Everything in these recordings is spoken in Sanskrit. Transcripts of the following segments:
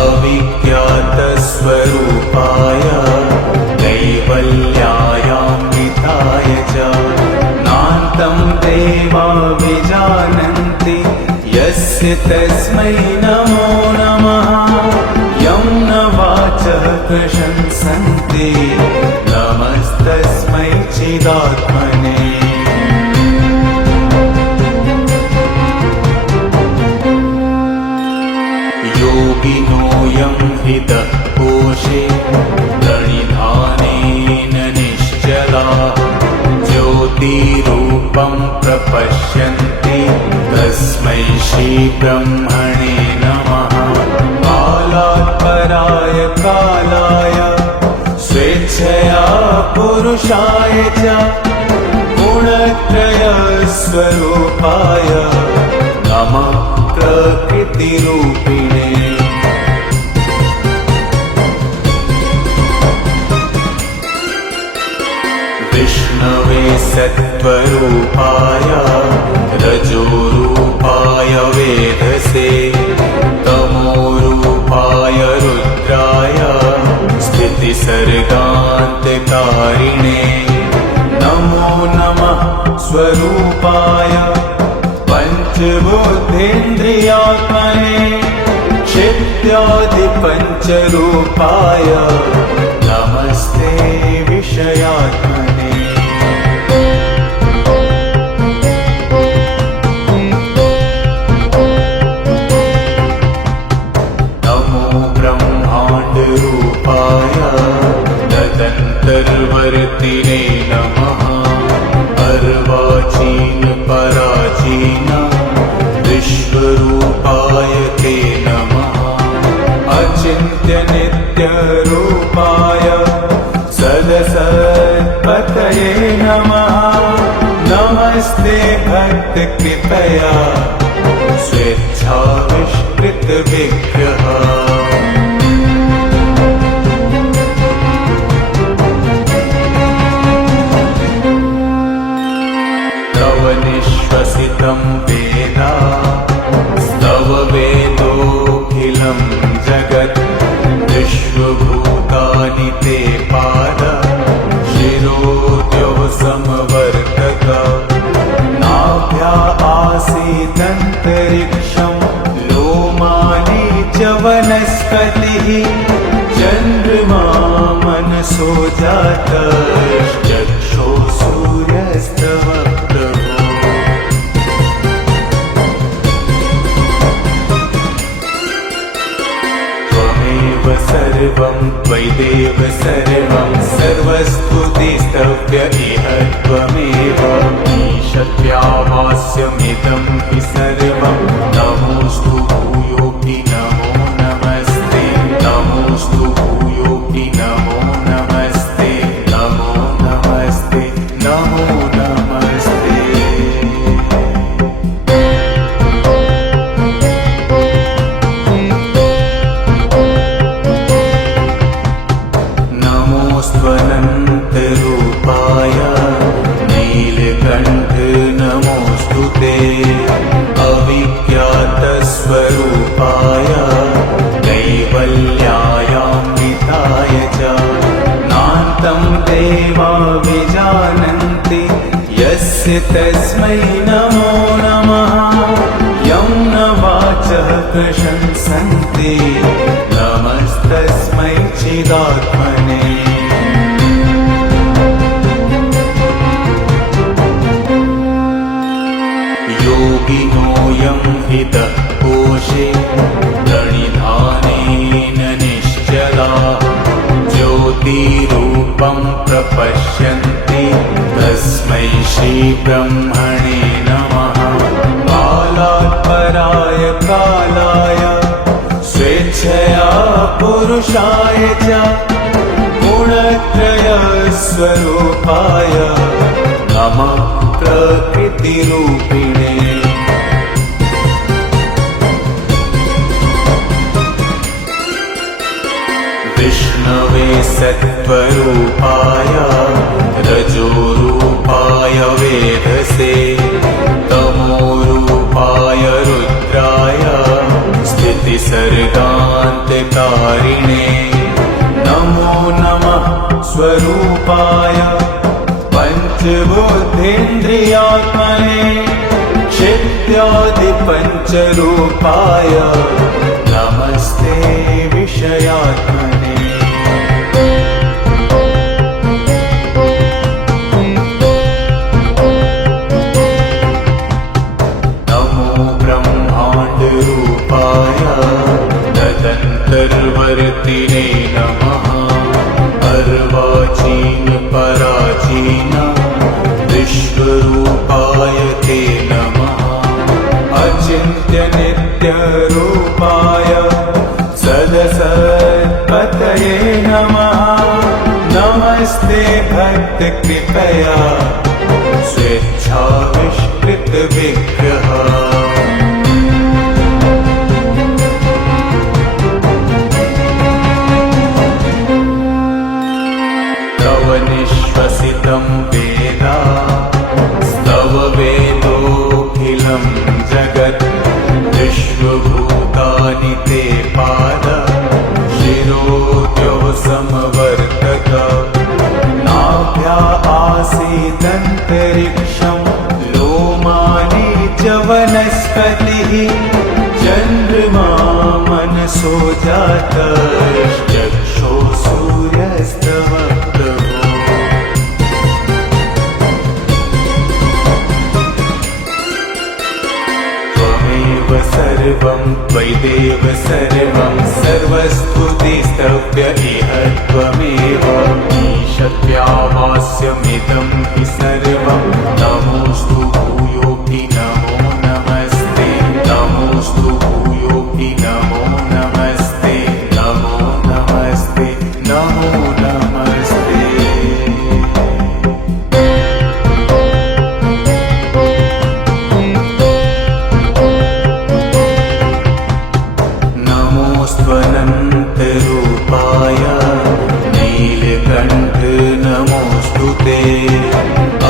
अविज्ञातस्वरूपाय कैवल्यायान्विताय च नान्तं देवा विजानन्ति यस्य तस्मै नमो नमः। यं न वाचः प्रशंसन्ति नमस्तस्मै चिदात्मने। योगिनो यं हितः कोशे प्रणिधानेन निश्चला ज्योतिरूपं प्रपश्यन्ति तस्मै श्रीब्रह्मणे नमः। कालात् पराय कालाय स्वेच्छया पुरुषाय च गुणत्रयस्वरूपाय नमः प्रकृतिरूपिणे। विष्णवे सत्त्वरूपाय रजोरूपाय वेधसे तमोरूपाय रुद्राय स्थितिसर्गान्तकारिणे नमो नमः। स्वरूपाय पञ्चबुद्धीन्द्रियात्मने क्षित्यादिपञ्चरूपाय नमस्ते विषयात्मने। नमो ब्रह्माण्डरूपाय तदन्तर्वर्तिने नमः। अर्वाचीन पराचीन विश्वरूपाय ते नमः। अचिन्त्य नित्यरूपाय सदसत्पतये नमः। नमस्ते भक्तकृपया स्वेच्छाविष्कृतविग्रह। तव निःश्वसितं वेदा स्तव वेदोऽखिलं जगत् विश्वभूतानि ते पाद शिरोद्यौ समवर्तक। नाभ्या आसीदन्तरिक्षं लोमानि च वनस्पतिः चन्द्रमा मनसो जातश्चक्षो सूर्यस्तव प्रभो। त्वमेव सर्वं त्वयिदेव सर्वं सर्वस्तुतिस्तव्य इह त्वमेव। ईशत्यावास्यमिदं हि सर्वं नमोऽस्तु भूयोऽपि नमो नमस्ते। नमोऽस्तु भूयोऽपि नमो नमस्ते। नमो नमस्ते नमो नमस्ते। नमोऽस्त्वनन्तरूपाय नीलकण्ठ नमोऽस्तु ते। अविज्ञातस्वरूपाय कैवल्यायान्विताय च नान्तं देवा विजानन्ति यस्य तस्मै नमो नमः। यं न वाचः प्रशंसन्ति नमस्तस्मै चिदात्मने। योगिनो यं हितः कोशे प्रणिधानेन निश्चला ज्योतिरूपं प्रपश्यन्ति तस्मै श्रीब्रह्मणे नमः। कालात् पराय कालाय स्वेच्छया पुरुषाय च गुणत्रयस्वरूपाय नमः प्रकृतिरूपिणे। विष्णवे सत्त्वरूपाय रजोरूपाय वेधसे तमोरूपाय रुद्राय स्थितिसर्गान्तकारिणे विसर्गान्तकारिणे नमो नमः स्वरूपाय पञ्चबुद्धीन्द्रियात्मने क्षित्यादिपञ्चरूपाय नमस्ते विषयात्मने रूपाय तदन्तर्वर्तिने नमः अर्वाचीन पराचीन विश्वरूपाय ते नमः अचिन्त्यनित्यरूपाय सदसत्पतये नमः नमस्ते भक्तकृपया स्वेच्छाविष्कृतविग्रह निश्वसितं वेदा स्तव वेदोऽखिलं जगत् विश्वभूतानि ते पाद शिरोद्यो समवर्तत नाभ्या आसीदन्तरिक्षं लोमानि च वनस्पतिः चन्द्रमा मनसो जातश्चक्षो सूर्यस्तव सर्वं त्वयिदेव सर्वं सर्वस्तुतिस्तव्य इह त्वमेव ईशत्यावास्यमिदं हि सर्वं नमोऽस्तु भूयोऽपि नमो नमस्ते नमोऽस्तु भूयोऽपि नमो नमस्ते नमो नमस्ते नमो नमस्ते नमोऽस्त्वनन्तरूपाय नीलकण्ठ नमोऽस्तु ते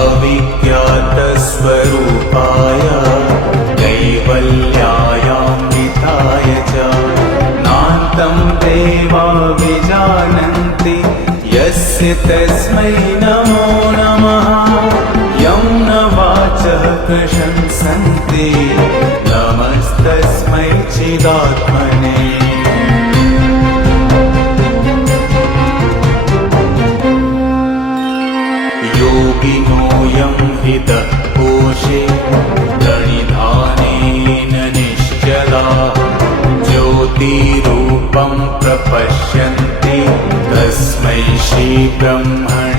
अविज्ञातस्वरूपाय कैवल्यायान्विताय च नान्तं देवा विजानन्ति यस्य तस्मै नमो नमः यं न वाचः प्रशंसन्ति नमस्तस्मै चिदात्मने योगिनोऽयं हृदः कोशे प्रणिधानेन निश्चला ज्योतिरूपं प्रपश्यन्ति तस्मै श्रीब्रह्मणे